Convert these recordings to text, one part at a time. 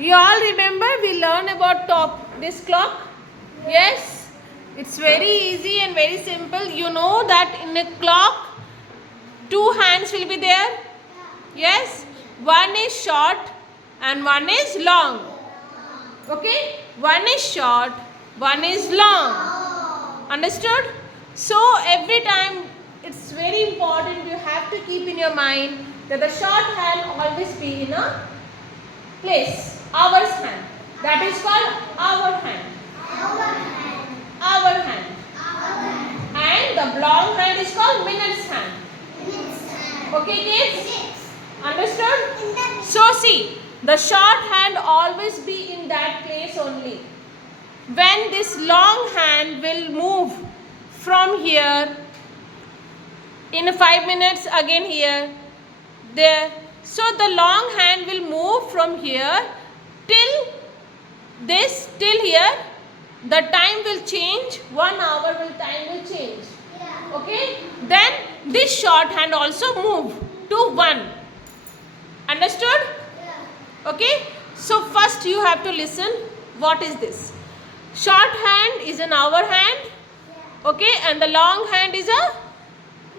You all remember we learned about this clock? Yes? It's very easy and very simple. You know that in a clock, 2 hands will be there. Yes? One is short and one is long. Okay? One is short, one is long. Understood? So every time it's very important, you have to keep in your mind that the short hand always be in a place. Hour's hand. That is called hour hand. Hour hand. And the long hand is called minutes hand. Okay kids? Understood? So see, the short hand always be in that place only. When this long hand will move from here, in 5 minutes again here, there. So the long hand will move from here till this, till here. The time will change, 1 hour time will change. Okay? Then this short hand also move to 1. Understood? Okay? So first you have to listen. What is this? Short hand is an hour hand. Okay? And the long hand is a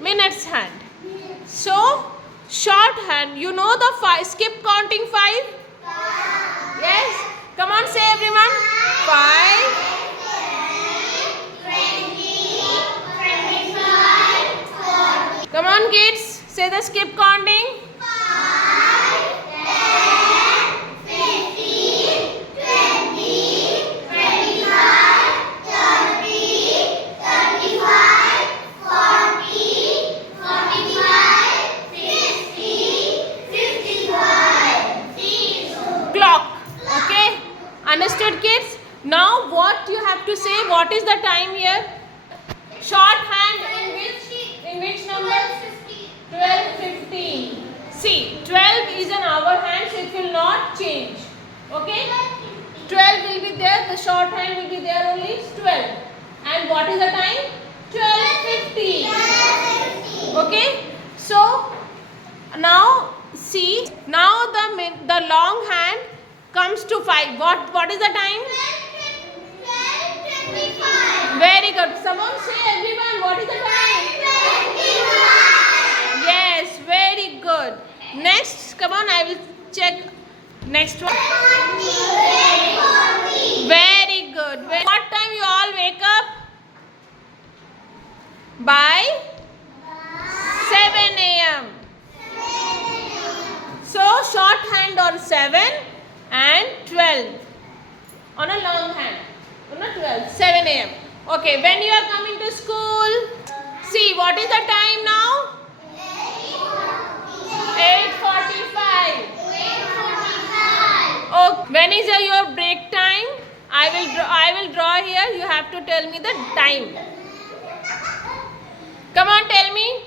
minutes hand. So short hand, you know the 5. Skip counting 5. Yes? Come on, say everyone. 5. 20, 25, 40. Come on kids, say the skip counting. 5, 10, 15, 20, 25, 30, 35, 40, 45, 50, 55. Clock. Okay? Understood kids? Now what you have to say, what is the time here? Short hand in which number? 12:15. See, 12 is an hour hand, so it will not change. Okay? 12 will be there, the short hand will be there only, 12. And what is the time? 12:15. Okay? So, now see, now the long hand comes to 5. What is the time? 12:25. Very good. Someone say everyone, what is the time? 25. Yes, very good. Next, come on, I will check. Next one. 40. Very good. What time you all wake up? By 7 a.m. So, short hand on 7 and 12. On a long hand. On a 12. 7 a.m. Okay, when you are coming to school, see, what is the time now? 8:45. Oh, when is your break time? I will draw here. You have to tell me the time. Come on, tell me.